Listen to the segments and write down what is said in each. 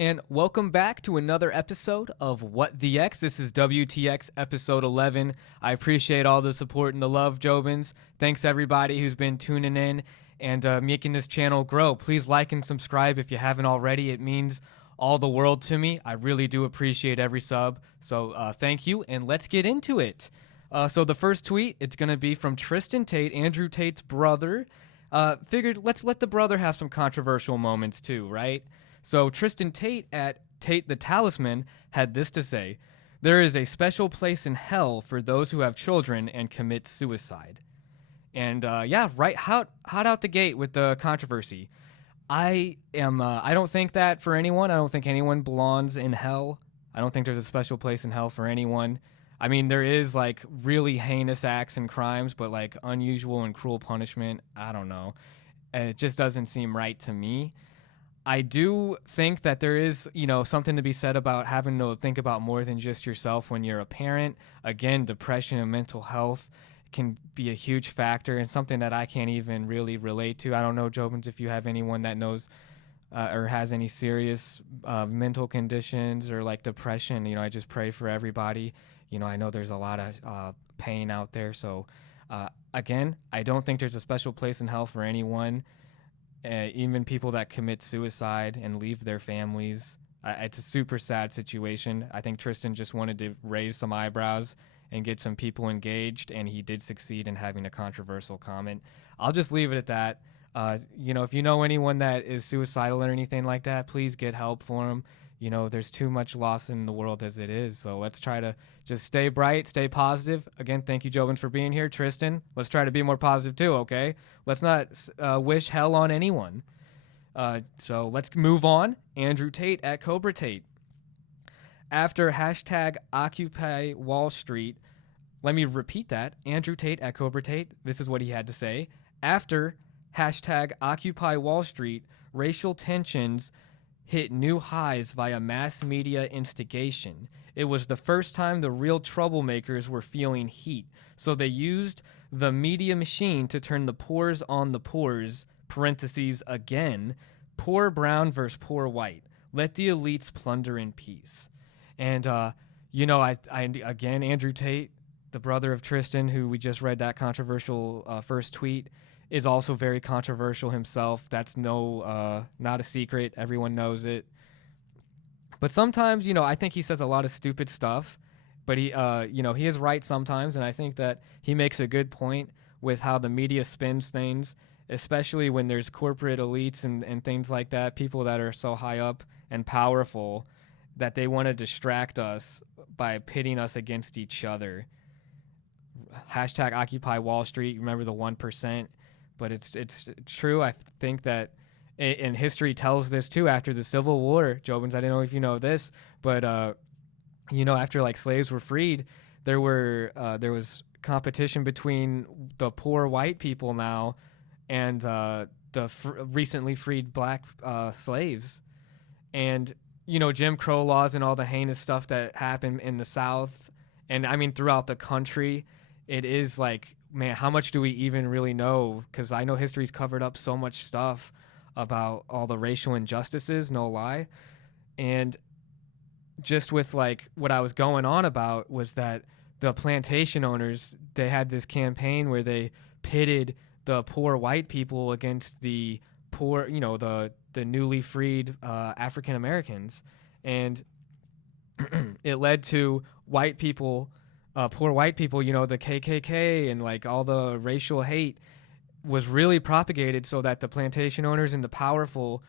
And welcome back to another episode of What the X. This is WTX episode 11. I appreciate all the support and the love, Jobins. Thanks everybody who's been tuning in and making this channel grow. Please like and subscribe if you haven't already. It means all the world to me. I really do appreciate every sub. So thank you, and let's get into it. So the first tweet, it's going to be from Tristan Tate, Andrew Tate's brother. Figured let's let the brother have some controversial moments too, right? So Tristan Tate at Tate the Talisman had this to say: "There is a special place in hell for those who have children and commit suicide." And right, hot out the gate with the controversy. I don't think that for anyone. I don't think anyone belongs in hell. I don't think there's a special place in hell for anyone. I mean, there is like really heinous acts and crimes, but like unusual and cruel punishment, I don't know. And it just doesn't seem right to me. I do think that there is, something to be said about having to think about more than just yourself when you're a parent. Again, depression and mental health can be a huge factor and something that I can't even really relate to. I don't know, Jobins, if you have anyone that knows or has any serious mental conditions or like depression. I just pray for everybody. I know there's a lot of pain out there. So, again, I don't think there's a special place in hell for anyone. Even people that commit suicide and leave their families. It's a super sad situation. I think Tristan just wanted to raise some eyebrows and get some people engaged, and he did succeed in having a controversial comment. I'll just leave it at that. If you know anyone that is suicidal or anything like that, please get help for them. There's too much loss in the world as it is. So let's try to just stay bright, stay positive. Again, thank you, Jobins, for being here. Tristan, let's try to be more positive too, okay? Let's not wish hell on anyone. So let's move on. Andrew Tate at Cobra Tate. After hashtag Occupy Wall Street, let me repeat that. Andrew Tate at Cobra Tate, this is what he had to say. After hashtag Occupy Wall Street, racial tensions hit new highs via mass media instigation. It was the first time the real troublemakers were feeling heat, so they used the media machine to turn the pores on the pores, parentheses again, poor brown versus poor white. Let the elites plunder in peace. And, again, Andrew Tate, the brother of Tristan, who we just read that controversial first tweet, is also very controversial himself. That's not a secret. Everyone knows it. But sometimes, I think he says a lot of stupid stuff, but he is right sometimes. And I think that he makes a good point with how the media spins things, especially when there's corporate elites and things like that, people that are so high up and powerful that they want to distract us by pitting us against each other. Hashtag Occupy Wall Street. Remember the 1%. But it's true. I think that, and history tells this too. After the Civil War, Jobins, I don't know if you know this, but after like slaves were freed, there was competition between the poor white people now and the recently freed black slaves, and Jim Crow laws and all the heinous stuff that happened in the South, and I mean throughout the country. It is like, man, how much do we even really know? Because I know history's covered up so much stuff about all the racial injustices, no lie. And just with like what I was going on about was that the plantation owners, they had this campaign where they pitted the poor white people against the poor, the newly freed African Americans. And it led to white people, poor white people, the KKK and like all the racial hate was really propagated so that the plantation owners and the powerful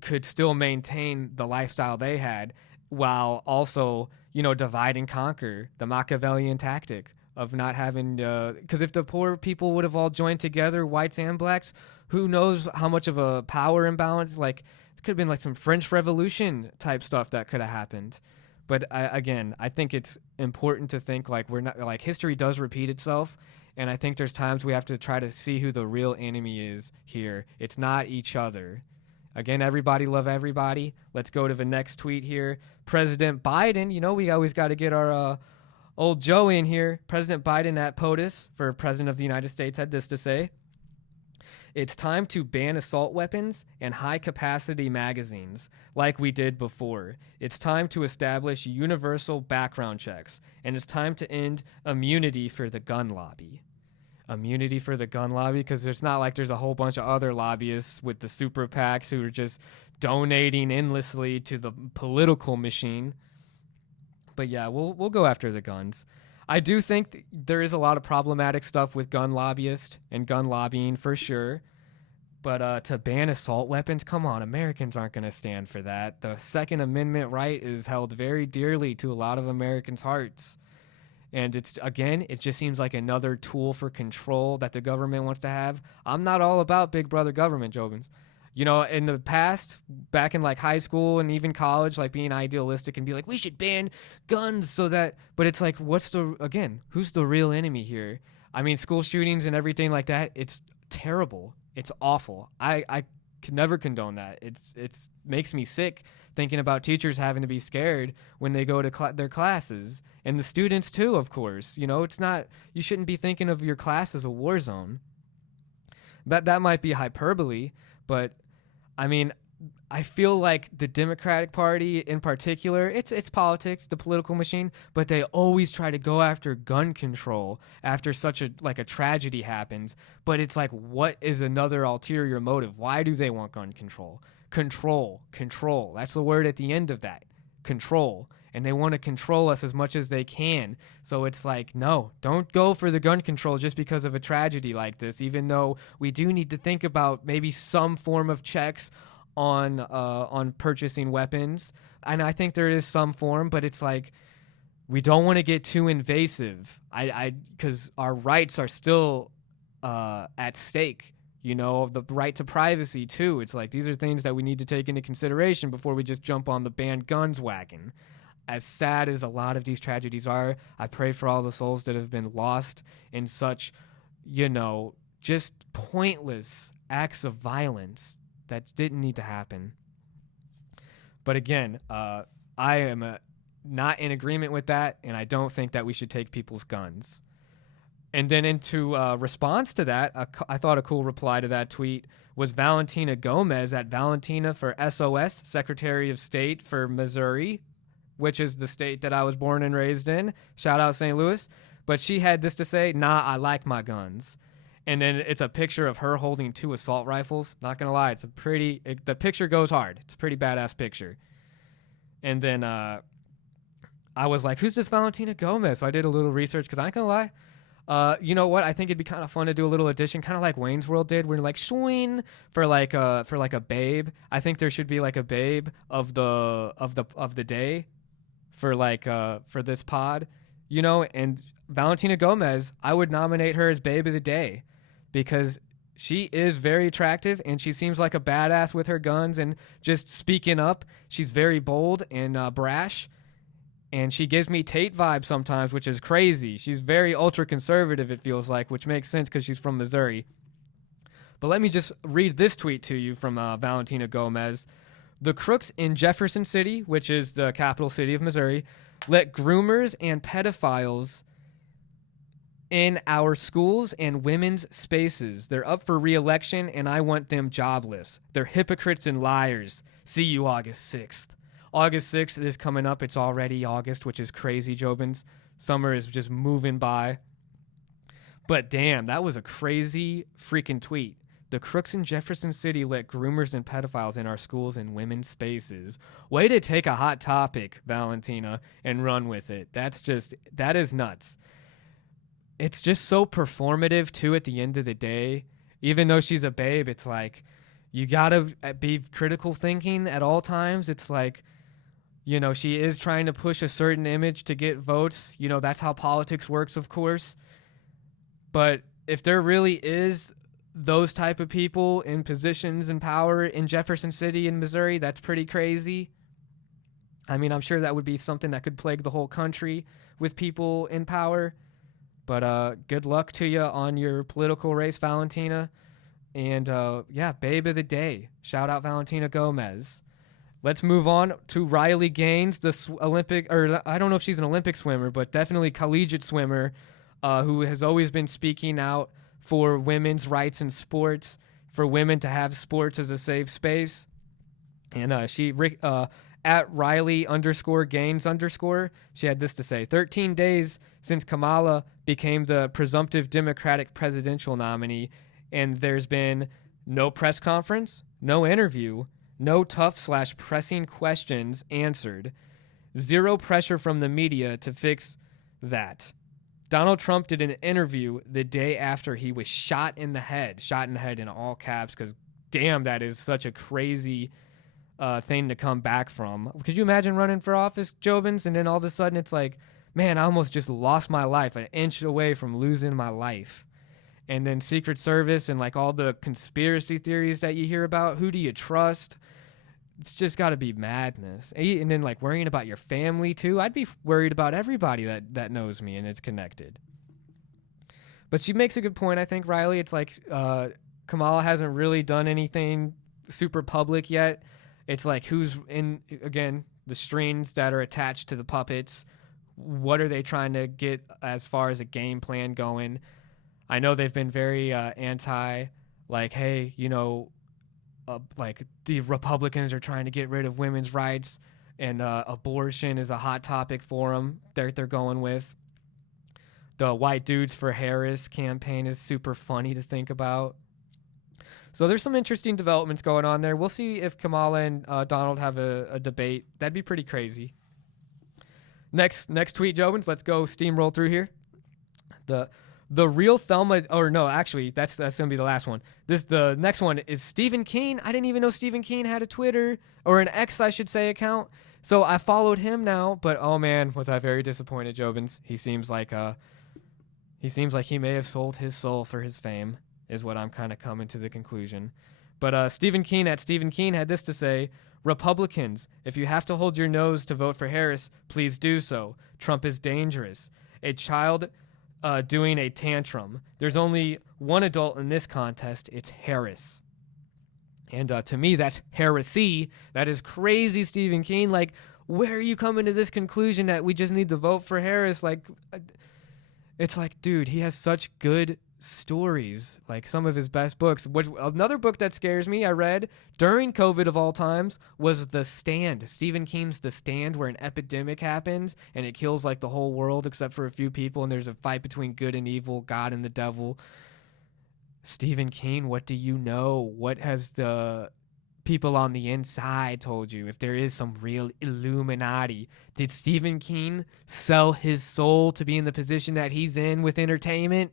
could still maintain the lifestyle they had while also, divide and conquer, the Machiavellian tactic of not having, because if the poor people would have all joined together, whites and blacks, who knows how much of a power imbalance, like it could have been like some French Revolution type stuff that could have happened. But I think it's important to think like we're not, like history does repeat itself. And I think there's times we have to try to see who the real enemy is here. It's not each other. Again, everybody love everybody. Let's go to the next tweet here. President Biden, we always got to get our old Joe in here. President Biden at POTUS for President of the United States had this to say: It's time to ban assault weapons and high-capacity magazines like we did before. It's time to establish universal background checks. And it's time to end immunity for the gun lobby. Immunity for the gun lobby, because it's not like there's a whole bunch of other lobbyists with the super PACs who are just donating endlessly to the political machine. But yeah, we'll go after the guns. I do think there is a lot of problematic stuff with gun lobbyists and gun lobbying for sure. But to ban assault weapons, come on, Americans aren't going to stand for that. The Second Amendment right is held very dearly to a lot of Americans' hearts. And it just seems like another tool for control that the government wants to have. I'm not all about big brother government, Jobins. You know, in the past, back in like high school and even college, like being idealistic and be like, we should ban guns so that, but it's like, who's the real enemy here? I mean, school shootings and everything like that, it's terrible. It's awful. I can never condone that. It's makes me sick thinking about teachers having to be scared when they go to their classes, and the students too, of course. You know, you shouldn't be thinking of your class as a war zone. That might be hyperbole, but I mean, I feel like the Democratic Party in particular, it's politics, the political machine, but they always try to go after gun control after such a tragedy happens. But it's like, what is another ulterior motive? Why do they want gun control? Control. That's the word at the end of that. Control. And they want to control us as much as they can. So it's like, no, don't go for the gun control just because of a tragedy like this, even though we do need to think about maybe some form of checks on purchasing weapons. And I think there is some form, but it's like, we don't want to get too invasive. Because our rights are still at stake. You know, the right to privacy too. It's like, these are things that we need to take into consideration before we just jump on the ban guns wagon. As sad as a lot of these tragedies are, I pray for all the souls that have been lost in such, you know, just pointless acts of violence that didn't need to happen. But again, I am not in agreement with that, and I don't think that we should take people's guns. And then into response to that, I thought a cool reply to that tweet was Valentina Gomez at Valentina for SOS, Secretary of State for Missouri, which is the state that I was born and raised in. Shout out St. Louis. But she had this to say, nah, I like my guns. And then it's a picture of her holding 2 assault rifles. Not going to lie, the picture goes hard. It's a pretty badass picture. And then I was like, who's this Valentina Gomez? So I did a little research because I ain't going to lie. You know what? I think it'd be kind of fun to do a little addition, kind of like Wayne's World did, where like swing for like a babe. I think there should be like a babe of the day for this pod, you know. And Valentina Gomez, I would nominate her as babe of the day because she is very attractive and she seems like a badass with her guns and just speaking up. She's very bold and brash. And she gives me Tate vibes sometimes, which is crazy. She's very ultra-conservative, it feels like, which makes sense because she's from Missouri. But let me just read this tweet to you from Valentina Gomez. The crooks in Jefferson City, which is the capital city of Missouri, let groomers and pedophiles in our schools and women's spaces. They're up for re-election, and I want them jobless. They're hypocrites and liars. See you August 6th. August 6th is coming up. It's already August, which is crazy, Jobins. Summer is just moving by. But damn, that was a crazy freaking tweet. The crooks in Jefferson City let groomers and pedophiles in our schools and women's spaces. Way to take a hot topic, Valentina, and run with it. That is nuts. It's just so performative, too, at the end of the day. Even though she's a babe, it's like, you gotta be critical thinking at all times. It's like, you know, she is trying to push a certain image to get votes. You know, that's how politics works, of course. But if there really is those type of people in positions and power in Jefferson City in Missouri, that's pretty crazy. I mean, I'm sure that would be something that could plague the whole country with people in power. But good luck to you on your political race, Valentina. And yeah, babe of the day. Shout out Valentina Gomez. Let's move on to Riley Gaines, the Olympic, or I don't know if she's an Olympic swimmer, but definitely collegiate swimmer, who has always been speaking out for women's rights in sports, for women to have sports as a safe space. And at Riley_Gaines_, she had this to say: 13 days since Kamala became the presumptive Democratic presidential nominee, and there's been no press conference, no interview, no tough/pressing questions answered, zero pressure from the media to fix that. Donald Trump did an interview the day after he was shot in the head in all caps, because damn, that is such a crazy thing to come back from. Could you imagine running for office, Jobins, and then all of a sudden it's like, man, I almost just lost my life, an inch away from losing my life. And then Secret Service and like all the conspiracy theories that you hear about, who do you trust? It's just got to be madness. And then like worrying about your family too. I'd be worried about everybody that knows me and is connected. But she makes a good point, I think, Riley. It's like Kamala hasn't really done anything super public yet. It's like who's in, again, the strings that are attached to the puppets. What are they trying to get as far as a game plan going? I know they've been very anti, like, hey, you know, like the Republicans are trying to get rid of women's rights, and abortion is a hot topic for them. They're going with the White Dudes for Harris campaign is super funny to think about. So there's some interesting developments going on there. We'll see if Kamala and Donald have a debate. That'd be pretty crazy. Next tweet, Jobins. Let's go steamroll through here. The real Thelma, or no, actually, that's gonna be the last one. The next one is Stephen Kean. I didn't even know Stephen Kean had a Twitter, or an X, I should say, account. So I followed him now, but oh man, was I very disappointed, Jobins. He seems like he may have sold his soul for his fame, is what I'm kind of coming to the conclusion. But Stephen Kean at Stephen Kean had this to say: Republicans, if you have to hold your nose to vote for Harris, please do so. Trump is dangerous. A child doing a tantrum. There's only one adult in this contest. It's Harris. And to me, that's heresy. That is crazy, Stephen Kean. Like, where are you coming to this conclusion that we just need to vote for Harris? Like, it's like, dude, he has such good stories, like some of his best books. Another book that scares me, I read during COVID of all times, was The Stand. Stephen King's The Stand, where an epidemic happens and it kills like the whole world except for a few people, and there's a fight between good and evil, God and the devil. Stephen King, what do you know? What has the people on the inside told you? If there is some real Illuminati, did Stephen King sell his soul to be in the position that he's in with entertainment?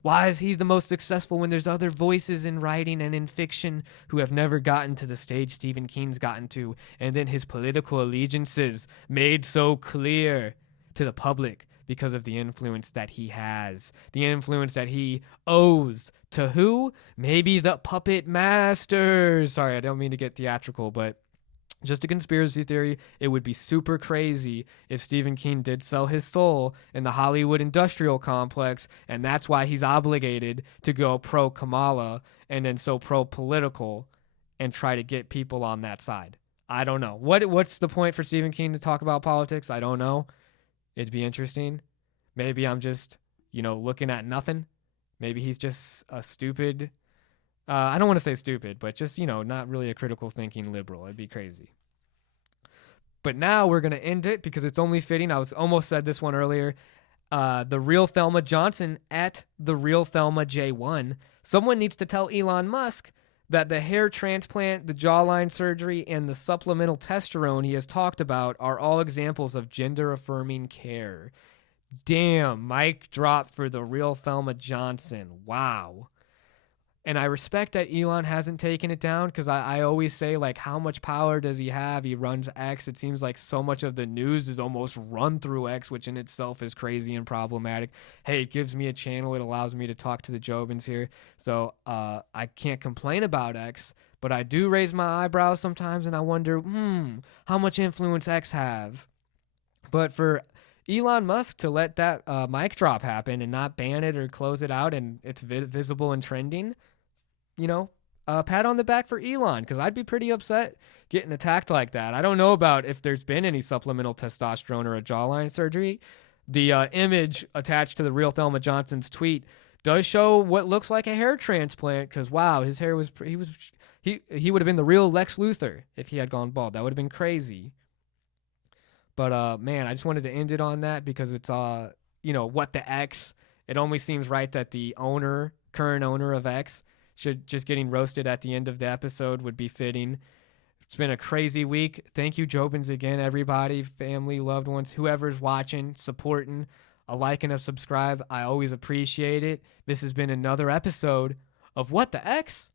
Why is he the most successful when there's other voices in writing and in fiction who have never gotten to the stage Stephen King's gotten to, and then his political allegiances made so clear to the public because of the influence that he has, the influence that he owes to who? Maybe the puppet masters. Sorry, I don't mean to get theatrical, but just a conspiracy theory. It would be super crazy if Stephen King did sell his soul in the Hollywood industrial complex, and that's why he's obligated to go pro-Kamala and then so pro-political and try to get people on that side. I don't know. What's the point for Stephen King to talk about politics? I don't know. It'd be interesting. Maybe I'm just, looking at nothing. Maybe he's just a stupid... I don't want to say stupid, but just, not really a critical thinking liberal. It'd be crazy. But now we're going to end it because it's only fitting. I was almost said this one earlier. The real Thelma Johnson at the real Thelma J1. Someone needs to tell Elon Musk that the hair transplant, the jawline surgery, and the supplemental testosterone he has talked about are all examples of gender-affirming care. Damn, mic drop for the real Thelma Johnson. Wow. And I respect that Elon hasn't taken it down, because I always say, like, how much power does he have? He runs X. It seems like so much of the news is almost run through X, which in itself is crazy and problematic. Hey, it gives me a channel. It allows me to talk to the Jobins here. So I can't complain about X, but I do raise my eyebrows sometimes, and I wonder, how much influence X have? But for Elon Musk to let that mic drop happen and not ban it or close it out, and it's visible and trending, pat on the back for Elon, because I'd be pretty upset getting attacked like that. I don't know about if there's been any supplemental testosterone or a jawline surgery. The image attached to the real Thelma Johnson's tweet does show what looks like a hair transplant, because wow, his hair was he would have been the real Lex Luthor if he had gone bald. That would have been crazy. But man, I just wanted to end it on that because it's what the X. It only seems right that the current owner of X, should just getting roasted at the end of the episode would be fitting. It's been a crazy week. Thank you, Jobins, again, everybody, family, loved ones, whoever's watching, supporting, a like and a subscribe. I always appreciate it. This has been another episode of What the X?